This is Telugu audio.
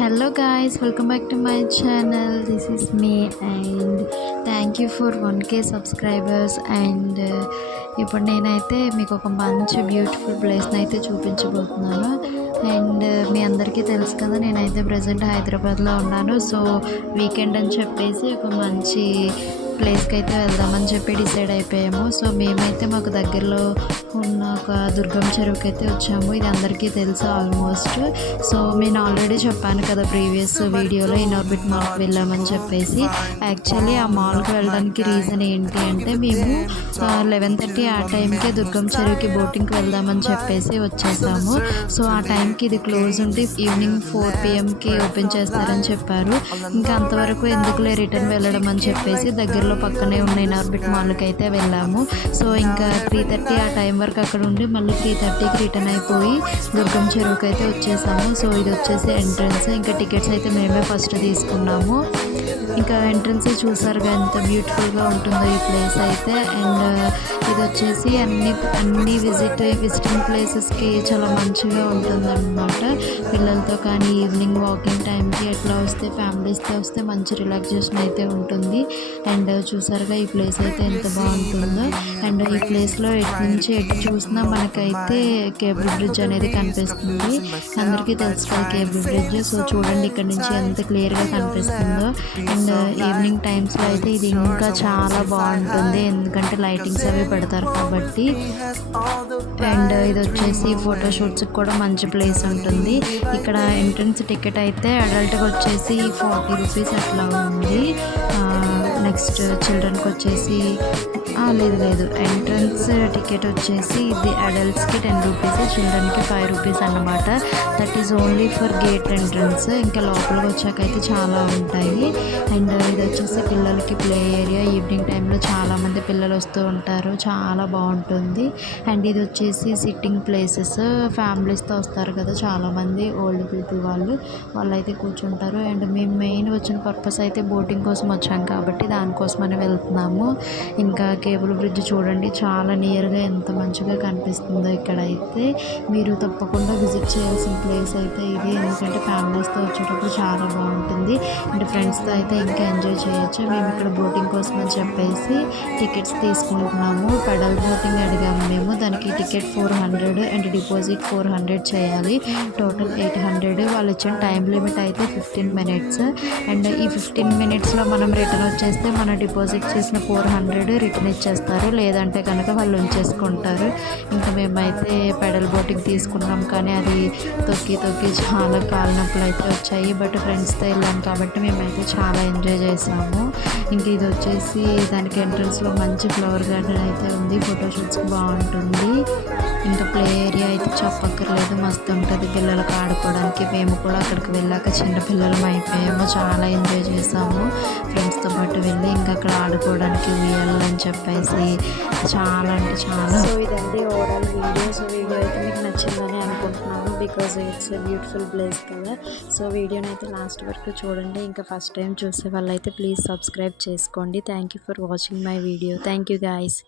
Hello guys, welcome back to my channel. This is me and thank you for 1k subscribers and ఇప్పుడు నేనైతే మీకు ఒక మంచి బ్యూటిఫుల్ ప్లేస్ని అయితే చూపించబోతున్నాను. అండ్ మీ అందరికీ తెలుసు కదా, నేనైతే ప్రజెంట్ హైదరాబాద్లో ఉన్నాను. సో వీకెండ్ అని చెప్పేసి ఒక మంచి ప్లేస్కి అయితే వెళ్దామని చెప్పి డిసైడ్ అయిపోయాము. సో మేమైతే మాకు దగ్గరలో ఉన్న ఒక దుర్గం చెరువుకి అయితే వచ్చాము. ఇది అందరికీ తెలుసు ఆల్మోస్ట్. సో నేను ఆల్రెడీ చెప్పాను కదా ప్రీవియస్ వీడియోలో ఇన్ఆర్బిట్ మాల్కి వెళ్ళామని చెప్పేసి. యాక్చువల్లీ ఆ మాల్కి వెళ్ళడానికి రీజన్ ఏంటి అంటే, మేము 11:30 ఆ టైంకి దుర్గం చెరువుకి బోటింగ్కి వెళ్దామని చెప్పేసి వచ్చేసాము. సో ఆ టైంకి ఇది క్లోజ్ ఉంటే ఈవినింగ్ 4 PM ఓపెన్ చేస్తారని చెప్పారు. ఇంకా అంతవరకు ఎందుకులే రిటర్న్ వెళ్ళడం అని చెప్పేసి దగ్గరలో పక్కనే ఉన్న ఇన్ఆర్బిట్ మాల్కి అయితే వెళ్ళాము. సో ఇంకా 3:30 ఆ టైం వరకు అక్కడ ఉండి మళ్ళీ 3:30కి రిటర్న్ అయిపోయి దుర్గం చెరువుకి అయితే వచ్చేసాము. సో ఇది వచ్చేసి ఎంట్రన్స్. ఇంకా టికెట్స్ అయితే మేమే ఫస్ట్ తీసుకున్నాము. ఇంకా ఎంట్రన్స్ చూసారుగా ఎంత బ్యూటిఫుల్గా ఉంటుందో ఈ ప్లేస్ అయితే. అండ్ ఇది వచ్చేసి అన్ని విజిటింగ్ ప్లేసెస్కి చాలా మంచిగా ఉంటుందన్నమాట. పిల్లలతో కానీ ఈవినింగ్ వాకింగ్ టైంకి ఎట్లా వస్తే ఫ్యామిలీస్తో వస్తే మంచి రిలాక్సేషన్ అయితే ఉంటుంది. అండ్ చూసారుగా ఈ ప్లేస్ అయితే ఎంత బాగుంటుందో. అండ్ ఈ ప్లేస్లో ఎటు నుంచి ఎటు చూసినా మనకైతే కేబుల్ బ్రిడ్జ్ అనేది కనిపిస్తుంది. అందరికీ తెలుసు కదా కేబుల్ బ్రిడ్జ్. సో చూడండి ఇక్కడ నుంచి ఎంత క్లియర్గా కనిపిస్తుందో. అండ్ ఈవినింగ్ టైమ్స్లో అయితే ఇది ఇంకా చాలా బాగుంటుంది, ఎందుకంటే లైటింగ్స్ అవి పెడతారు కాబట్టి. అండ్ ఇది వచ్చేసి ఫోటోషూట్స్కి కూడా మంచి ప్లేస్ ఉంటుంది. ఇక్కడ ఎంట్రన్స్ టికెట్ అయితే అడల్ట్కి వచ్చేసి 40 రూపీస్ అట్లా ఉంది. నెక్స్ట్ చిల్డ్రన్కి వచ్చేసి లేదు ఎంట్రన్స్ టికెట్ వచ్చేసి ఇది అడల్ట్స్కి 10 రూపీస్, చిల్డ్రన్కి 5 రూపీస్ అన్నమాట. That is only for gate entrance. ఇంకా లోపలికి వచ్చాక అయితే చాలా ఉంటాయి. అండ్ ఇది వచ్చేసి పిల్లలకి ప్లే ఏరియా. ఈవినింగ్ టైంలో చాలామంది పిల్లలు వస్తూ ఉంటారు, చాలా బాగుంటుంది. అండ్ ఇది వచ్చేసి సిట్టింగ్ ప్లేసెస్. ఫ్యామిలీస్తో వస్తారు కదా చాలామంది ఓల్డ్ పీపుల్ వాళ్ళైతే కూర్చుంటారు. అండ్ మేము మెయిన్ వచ్చిన పర్పస్ అయితే బోటింగ్ కోసం వచ్చాం కాబట్టి దానికోసమని వెళ్తున్నాము. ఇంకా కేబుల్ బ్రిడ్జ్ చూడండి చాలా నియర్గా ఎంత మంచిగా కనిపిస్తుందో. ఇక్కడైతే మీరు తప్పకుండా విజిట్ చేయాల్సిన ప్లేస్ అయితే ఇది, ఎందుకంటే ఫ్యామిలీస్తో వచ్చేటప్పుడు చాలా బాగుంటుంది. అండ్ ఫ్రెండ్స్తో అయితే ఇంకా ఎంజాయ్ చేయొచ్చు. మేము ఇక్కడ బోటింగ్ కోసం అని చెప్పేసి టికెట్స్ తీసుకుంటున్నాము. పెడల్ బోటింగ్ అడిగాము మేము. దానికి టికెట్ 400 అండ్ డిపాజిట్ 400 చేయాలి. టోటల్ 800. వాళ్ళు ఇచ్చిన టైం లిమిట్ అయితే 15 minutes. అండ్ ఈ 15 minutesలో మనం రిటర్న్ వచ్చేస్తే మన డిపాజిట్ చేసిన 400 రిటర్న్ ఇచ్చేస్తారు, లేదంటే కనుక వాళ్ళు ఉంచేసుకుంటారు. ఇంకా మేమైతే పెడల్ బోటింగ్ తీసుకున్నాం, కానీ అది తొక్కి చాలా కాళ్ళ నొప్పులు అయితే వచ్చాయి. బట్ ఫ్రెండ్స్తో వెళ్ళాం కాబట్టి మేమైతే చాలా ఎంజాయ్ చేసాము. ఇంక ఇది వచ్చేసి దానికి ఎంట్రన్స్లో మంచి ఫ్లవర్ గార్డెన్ అయితే ఉంది, ఫోటోషూట్స్కి బాగుంటుంది. ఇంకా ప్లే ఏరియా అయితే చెప్పక్కర్లేదు, మస్తు ఉంటుంది పిల్లలకు ఆడుకోవడానికి. మేము కూడా అక్కడికి వెళ్ళాక చిన్న పిల్లలం అయిపోయాము, చాలా ఎంజాయ్ చేసాము ఫ్రెండ్స్తో పాటు వెళ్ళి. ఇంకా అక్కడ ఆడుకోవడానికి ఉయ్యాలని చెప్పేసి చాలా అంటే చాలా. సో ఇదండి ఓవరాల్ వీడియో. సో వీడియో అయితే మీకు నచ్చిందని అనుకుంటున్నాను, because it's a beautiful place కదా. సో వీడియోని అయితే లాస్ట్ వరకు చూడండి. ఇంకా ఫస్ట్ టైం చూసే వాళ్ళైతే ప్లీజ్ సబ్స్క్రైబ్ చేసుకోండి. Thank you for watching my video. Thank you guys.